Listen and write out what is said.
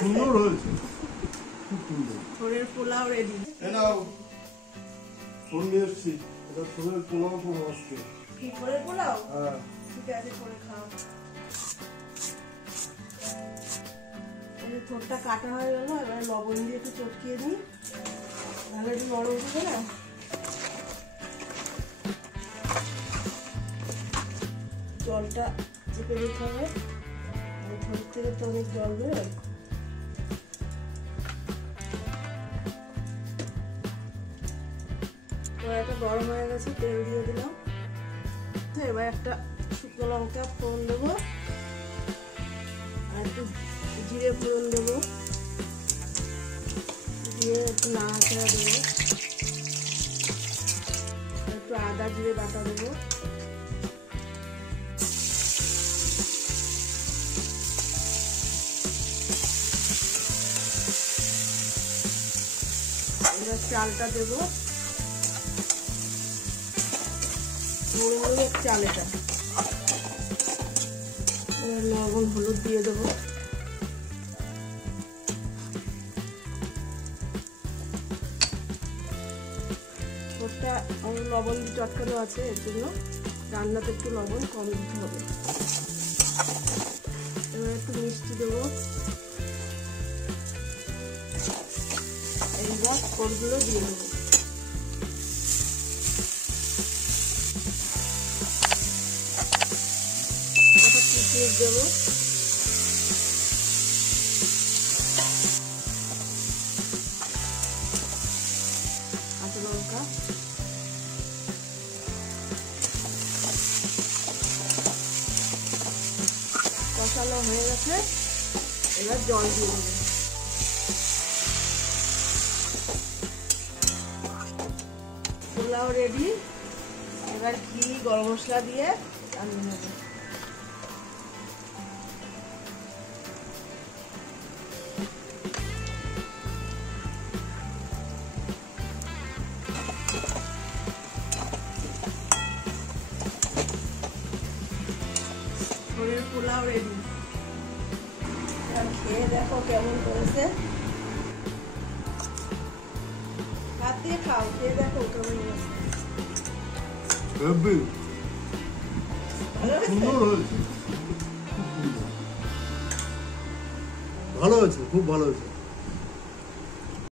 সুন্দর হয়েছে, খুব সুন্দর। ছোলের পোলাও রেডি। নাও ফোন নিয়ে এসছি, এটা ছোলের পোলাও করবো আজকে। ছোলের পোলাও? হ্যাঁ ঠিক আছে, করে খাও। ঠোঁটটা কাটা হয়ে গেল, এবারে লবণ দিয়ে একটু চটকিয়ে দিই, তাহলে একটু নরম হবে না। জলটা চেপে দিতে হবে, ঠোঁট থেকে তো অনেক জল বেরোয়। কড়াইটা গরম হয়ে গেছে, তেল দিয়ে দিলাম। এবার একটা শুকনো লঙ্কা ফোড়ন দেবো, আর একটু জিরে ফোড়ন দেবো, দিয়ে একটু নাড়াচাড়া দেবো, একটু আদা জিরে বাটা দেবো, এবার চালটা দেবো, চাল এটা, লবণ হলুদ দিয়ে দেবো, ওটা লবণ চটকানো আছে, এর জন্য রান্নাতে একটু লবণ কম দিতে হবে। এবার একটু মিষ্টি দেবো, এইবার ফলগুলো দিয়ে দেবো। কিশমিশ দেবো, কাঁচা লঙ্কা, কষানো হয়ে গেছে, এবার জল দিয়ে দেবো। পোলাও রেডি, এবার ঘি গরম মশলা দিয়ে নামিয়ে নেবো। ছোলের পোলাও রেডি, খেয়ে দেখো কেমন করেছে। হাত দিয়ে খাও, খেয়ে দেখো কেমন হয়েছে। সুন্দর হয়েছে, খুব সুন্দর, ভালো হয়েছে, খুব ভালো হয়েছে।